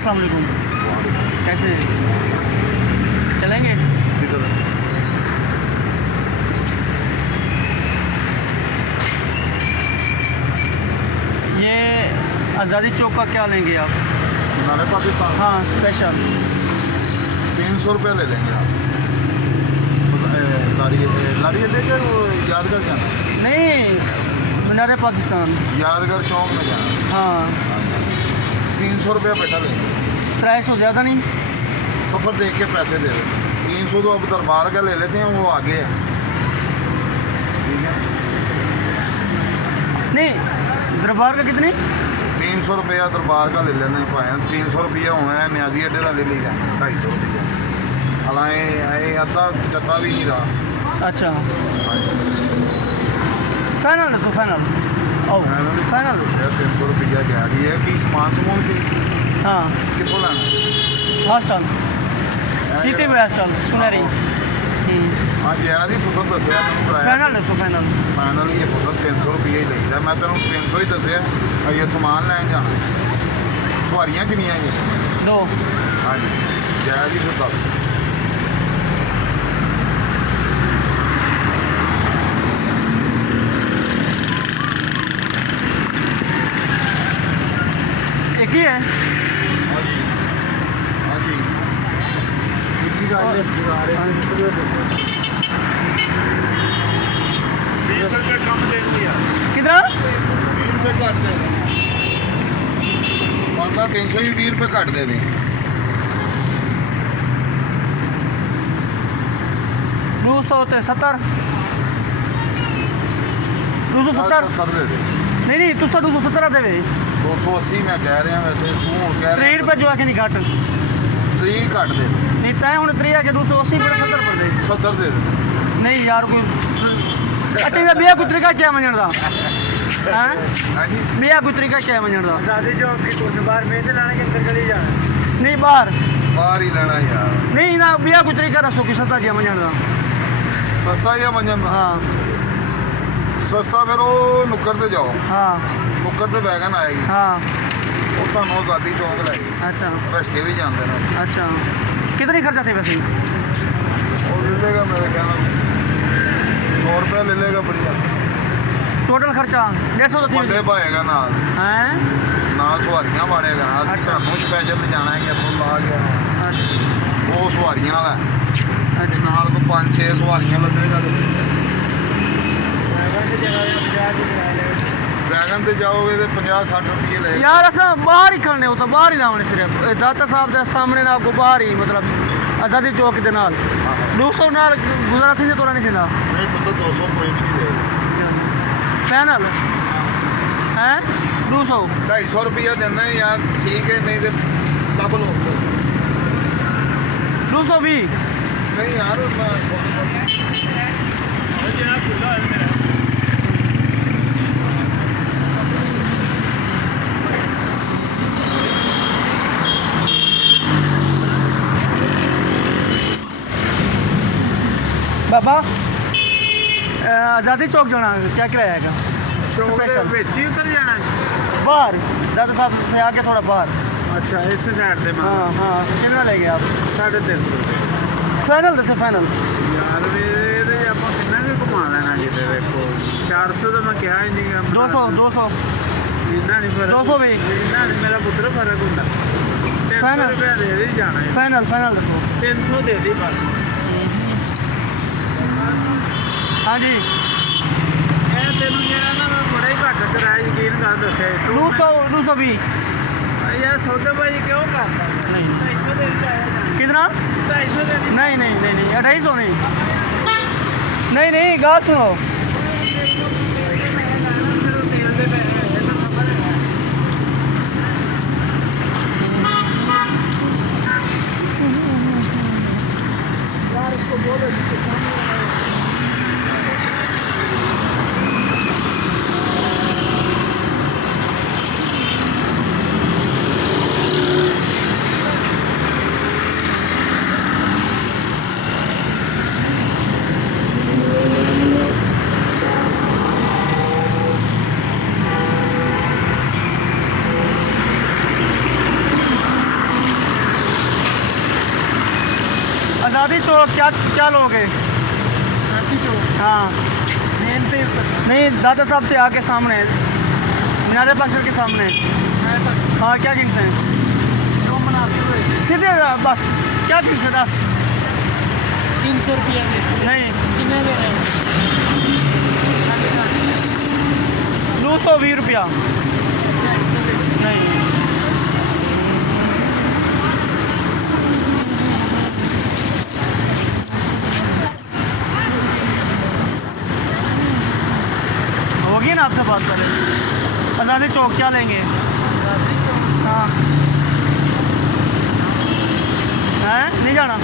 अस्सलाम वालेकुम। कैसे चलेंगे? ये आज़ादी चौक का क्या लेंगे आप? नाले पाकिस्तान हाँ स्पेशल 300 रुपये ले लेंगे आप। लारी लेके वो यादगार जाना, नहीं, मीनार पाकिस्तान। यादगार चौक में जाना। हाँ 300 रुपया बेटा लेंगे। 300 ज़्यादा नहीं? सफ़र देख के पैसे दे दें। 300 तो अब दरबार का ले लेते हैं, वो आगे है। ठीक है, नहीं दरबार का कितनी? 300 रुपया दरबार का ले लेने पाए। 300 रुपया होना है न्याजी अड्डे का ले लीजिए 250 रुपया। हालांकि अद्धा चत्ता भी नहीं रहा। अच्छा फाइनल दसो, फाइनल आओ फाइनल। 300 रुपया जा रही है कि समान समून की हाँ कितों लेना? हॉस्टल सिटी में हॉस्टल सुनहरी। हाँ जैद ही पुत्र दसिया तेन किराया। फाइनल दसो, फाइनल। फाइनल ही पुत्र 300 रुपये ही लगता। मैं तेन 300 ही दसिया। अजे समान लैन जाना। सवारियाँ किनिया जी? 2। हाँ जी जैद ही पुत्र। एक ही है? हाँ जी हाँ जी और- 20 रुपये कम दे दिया। कितना? 20 रुपये घट दे दें। 300 ही 20 रुपये घट दे दें। 270 270 70 दे दे। नहीं तुसा 270 देवे। 280 मैं कह रहा वैसे तू कह 3 रुपये जो आके नहीं घट 3 घट दे। नहीं तय हूँ 3 आके 280 पर 70 पर दे। 70 दे दे। नहीं यार कोई अच्छा ये बिया कोई तरीका क्या मंजण दा? हैं हाँ जी बिया कोई तरीका क्या मंजण दा? आज़ादी चौक की कुछ बार में लाने के अंदर गली जाना। नहीं बाहर बाहर ही लेना यार। नहीं ना बिया कोई तरीका दसो कि सस्ता जिहा मंजण दा। सस्ता या मंजन दा? हाँ सस्ता फिर वो नुक्कर ते जाओ। हाँ नुक्कर ते वैगन आएगी। हाँ वो ਤੁਹਾਨੂੰ ਆਜ਼ਾਦੀ ਚੌਂਕ ਲੈ ਗਈ। अच्छा रस्ते भी ਜਾਂਦੇ ਨੇ। अच्छा कितनी खर्चा थे वैसे? ਉਹ ਲੈ ਲੇਗਾ ਮੇਰੇ कहना 100 रुपया ले लेगा बढ़िया। टोटल खर्चा 150 तो ਬੰਦੇ थी ਪਾਏਗਾ ਨਾਲ हैं? ਨਾਲ ਸਵਾਰੀਆਂ ਵਾੜੇਗਾ। ਅਸੀਂ ਅੱਛਾ। ਸਾਨੂੰ ਸਪੈਸ਼ਲ ਜਾਣਾ ਹੈ ਕਿ ਇੱਥੋਂ ਲਾ ਗਿਆ अच्छा ਉਹ ਸਵਾਰੀਆਂ ਵਾਲਾ अच्छा ਨਾਲ ਕੋ 5-6 ਸਵਾਰੀਆਂ ਲੱਦੇਗਾ ਤੇ की जगह 50 की किराया लेगा। ਵੈਗਨ ਤੇ ਜਾਓਗੇ ਤੇ 50-60 रुपये लगेगा। यार असा बाहर ही खड़ने होता, बाहर ही लाने सिर्फ दाता साहब के सामने ना आपको बाहर ही मतलब आज़ादी चौक के नाल 200 नाल गुजरा थी तो नहीं था। नहीं पता 200 कोई भी नहीं देगा। फाइनल हैं 200 250 रुपया देना है यार ठीक है। नहीं तो लब लो 220 नहीं यार बाबा आज़ादी चौक जाना क्या किराया है? चौक के स्पेशल ਵਿੱਚ ਹੀ उतर जाना है। बाहर दाता साहब से आके थोड़ा बाहर। अच्छा इस साइड पे हाँ हाँ कितना लेंगे आप? 350 रुपये। फाइनल दसे फाइनल यार ਇਹਦੇ ਆਪਾਂ ਕਿੰਨਾ ਕੁ ਘੁਮਾ ਲੈਣਾ ਕਿਤੇ ਦੇਖੋ 400 ਤਾਂ ਮੈਂ ਕਿਹਾ ਹੀ ਨਹੀਂ ਗਾ। 200 200 ਇੰਨਾ ਨਹੀਂ ਫਰਕ 200 ਵੀ। ਇੰਨਾ ਨਹੀਂ ਮੇਰਾ ਪੁੱਤਰ ਫਰਕ ਹੁੰਦਾ। 300 Final। ਰੁਪਏ ਦੇ ਦੇ ਜਾਣਾ ਹੈ। फाइनल फाइनल दसो। 300 ਦੇ ਦੇ ਬਸ। हाँ जी ਇਹ ਤੈਨੂੰ ਜਿਹੜਾ ਨਾ ਮੈਂ ਬੜਾ ਹੀ ਘੱਟ ਕਿਰਾਇਆ ਯਕੀਨ ਕਰ ਦੱਸਿਆ 200 220 ਯਾਰ ਸੌਦਾ ਭਾਈ ਕਿਉਂ ਕਰਦਾ? नहीं 250 ਦੇ ਦਿੱਤਾ ਹੈ। कितना? 250 ਦੇ ਦਿੱਤਾ। नहीं नहीं नहीं नहीं 250 नहीं नहीं गाल सुनो ਤੇਲ ਦੇ ਪੈਸੇ यार इसको बोलो चौक क्या क्या लोगे? साथी चौक हाँ मेन पे नहीं, दाता साहब से आके सामने मीनारे पाकिस्तान के सामने। हाँ क्या किंग्स हैं? जो मुनासिब है सीधे बस क्या किंग्स है? 10 300 रुपये नहीं कितने दे रहे हैं? 220 रुपया नहीं। होगी ना आपसे बात करें। आज़ादी चौक क्या लेंगे? हाँ है नहीं जाना?